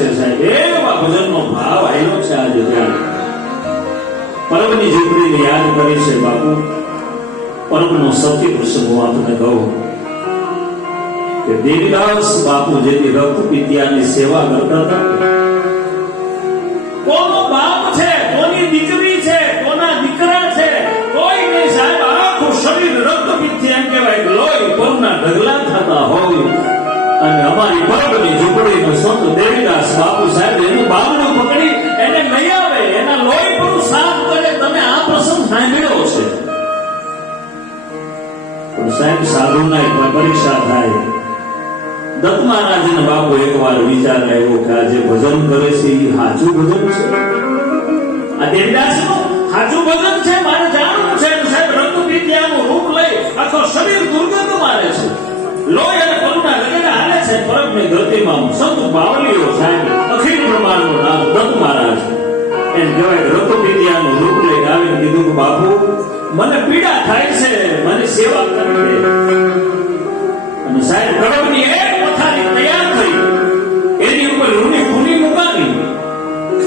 છે સાહેબ. એવા ભજનનો ભાવ આવ્યો છે આજે ત્યાં. પરમની ઝૂંપડીને યાદ કરી છે બાપુ. પરમનો સત્ય પ્રસંગ હું આપને કહું કે દેવીદાસ બાપુ જેથી રક્ત પિત્યાની સેવા કરતા હતા. કોનો બાપ છે, કોની દીકરી છે, કોના દીકરા છે, કોઈ નહીં સાહેબ. આખું શરીર રક્ત પિત્યા એમ કહેવાય લોહી પરના ઢગલા થતા હોય. અને અમારી પરમની ઝૂંપડીનો સંત દેવીદાસ બાપુ સાહેબ એનું બાબડું પકડી એને લઈ આવે, એના લોહી પર સાફ કરે. તમે આ પ્રસંગ સાંભળ્યો છે. પણ સાહેબ સાધુના એક પરીક્ષા થાય. દત્ત મહારાજને બાપુ એકવાર વિચાર આવ્યો કે આ જે ભજન કરે છે એ સાચું ભજન છે, આ દેવીદાસનું સાચું ભજન છે, મારે જાણવું છે. સાહેબ રક્તપિત્યાનું રૂપ લઈ આખો શરીર દુર્ગંધ મારે છે, લોહી અને કરુણા લગીને હાલે છે. પરમની ધરતીમાં સંત બાવલીઓ સાહેબ અખિલ બ્રહ્માંડનો નામ દત્ત મહારાજ એમ કહેવાય રક્તપિત્યાનું રૂપ લઈને આવીને કીધું કે બાપુ મને પીડા થાય છે, મને સેવા કરી દે. અને સાહેબ ગળવની એક પથારી તૈયાર થઈ, એની ઉપર રૂની ખૂની મુકાવી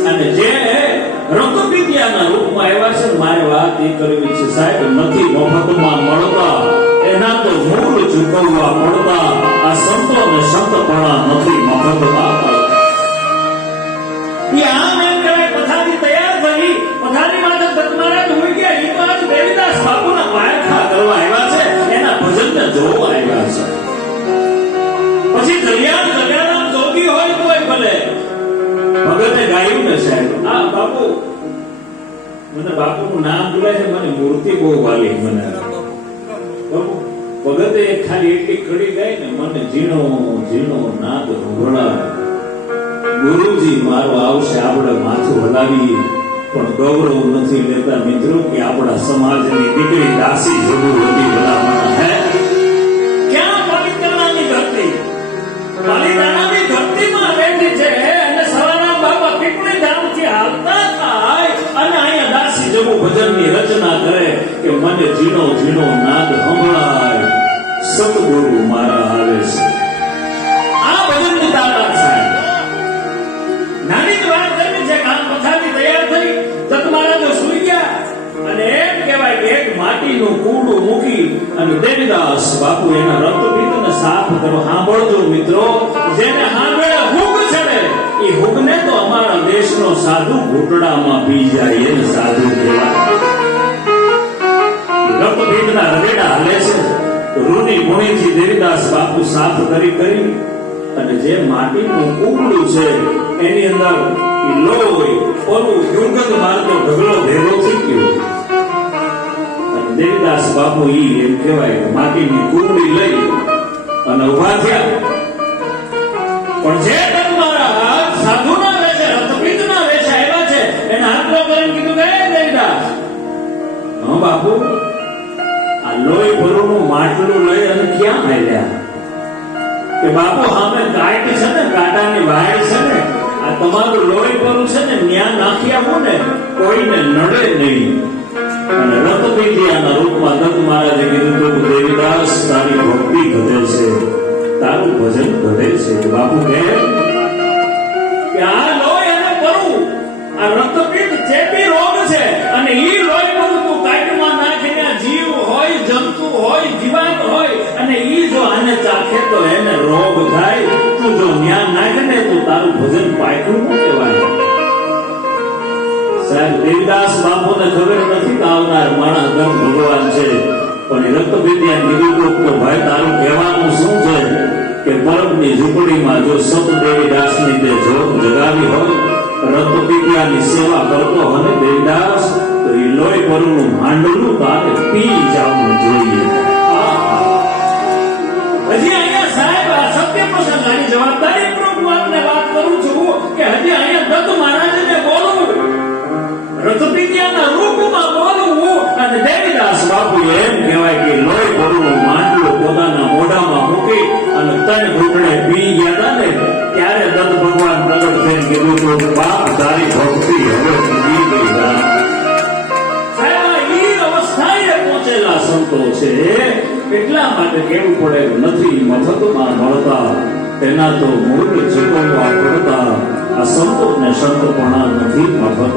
અને જે રક્તપિત્યાના રૂપમાં આવ્યા છે મારે વાત એ કરવી છે સાહેબ. નથી મફતમાં મળતા, એના તો મૂળ ચૂકવવા પડતા. આ સંતો ને સંતપણા નથી મફતમાં મળતા. આમ એમ કહેવાય પથારી તૈયાર થઈ, પથારી માટે દત્ત મહારાજ હોઈ ગયા. એ તો આજ દેવીદાસ બાપુના વાયખા કરવા આવ્યા છે, એના ભજનને જોવા આવ્યા છે. પછી દરિયાન જગારામ જોગી હોય તોય ભલે ભગતે ગાયું ને સાહેબ. આ બાપુ મને બાપુનું નામ બોલાય છે, મને મૂર્તિ બહુ વાલી. મને ભગતે એક ખાલી એટલી કડી ગાય ને મને ઝીણો ઝીણો નાદ સંભળાય. ગુરુજી મારો આવશે આપણે માથું હલાવી, પણ ગૌરવ નથી લેતા મિત્રો કે આપણા સમાજની દીકરી દાસી જરૂર હતી ભલામણ હે. ક્યાં પાલિતાણાની ધરતી, પાલિતાણાની ધરતીમાં બેઠી છે અને સવારના બાબા પીપળી ધામથી હાલતા થાય અને અહીંયા દાસી જેવું ભજનની રચના કરે કે મને ઝીણો ઝીણો નાદ સંભળાય. સતગુરુ મારા આવે છે. આ ભજનની તાકાત સાહેબ. નાની જ વાત કરવી છે. કામ પથારી તૈયાર થઈ, દત્ત મહારાજો સૂઈ ગયા અને એમ કહેવાય કે એક માટીનું કુંડું મૂકી અને દેવીદાસ બાપુ એના રક્તપિત્તને સાફ કરો. સાંભળજો મિત્રો, જેને સાંભળે હુગ ચડે એ હુગને તો અમારા દેશનો સાધુ ઘૂંટડામાં પી જાય એને સાધુ કહેવાય. રક્તપિત્તના રગેડા હાલે છે. રૂની ગુણીથી દેવીદાસ બાપુ સાફ કરી અને જે માટીનું કુંડું છે એની અંદર લોહી ઓલું દુર્ગંધ મારતો ઢગલો ભેગો થઈ ગયો. અને દેવીદાસ બાપુ ઈ એમ કહેવાય માટીની કુંડી લઈ અને ઉભા થયા. પણ જે તમારા સાધુના વેશે રક્તપિત્તના વેશે આવ્યા છે એને હાથલો કરીને કીધું કે દેવીદાસ હા બાપુ આ લોહી ભરેલું માટલું લઈ અને ક્યાં આવ્યા? કે બાપુ સામે ગાંઠ છે ને, ગાડાની વાડ છે ને, આ તમારું લોહી ભરું છે ને ન્યા નાખી આપો ને કોઈને નડે નહીં. અને રક્તપિત્યાના રૂપમાં દત્ત મહારાજે કીધું કે દેવીદાસ તારી ભક્તિ ઘટે છે, તારું ભજન ઘટે છે. બાપુ કહે કે આ લોહી એને ભરવું, આ રક્તપિત્ત ચેપી રોગ છે અને ઈ લોહી ભરું તું કાંટમાં નાખીને જીવ હોય, જંતુ હોય, જીવાત હોય અને ઈ જો આને ચાખે તો એને રોગ થાય. તું જો ન્યા નાખે ને તો તારું ભજન પાક્યું ન કહેવાય. સાહેબ દેવીદાસ બાપુને ખબર નથી કે આવનાર માણસ ગમ ભગવાન છે, પણ રક્તપિત્યા કીધું તો ભાઈ તારું કહેવાનું શું છે કે પરમની ઝૂંપડીમાં જો સત દેવીદાસની તે જોત જગાવી હોય, રક્તપિત્યાની સેવા કરતો હોય દેવીદાસ તો એ લોહી પરનું માંડલું તારે પી જવું જોઈએ. હજી અહીંયા સાહેબ આ સત્ય પ્રસંગની જવાબદારી પ્રભુને વાત કરું છું કે હજી અહીંયા દત્ત મહારાજને બોલવું, રક્તપિત્યાના રૂપમાં બોલવું અને દેવીદાસ બાપુ એમ કહેવાય કે લોહી ભરેલું માંડલું પોતાના મોઢામાં મૂકી અને તન ઘૂંટણે પી ગયા હતા ને ત્યારે દત્ત ભગવાન પ્રગટ થઈને કીધું તો બાપ તારી ભક્તિ હવે પી ગઈ. સાહેબ ઈ અવસ્થાએ પહોંચેલા સંતો છે એટલા માટે કેવું પડે નથી મફતમાં મળતા, તેના તો મૂળ ચૂકવવા પડતા. ને શંકર પણ નથી મફત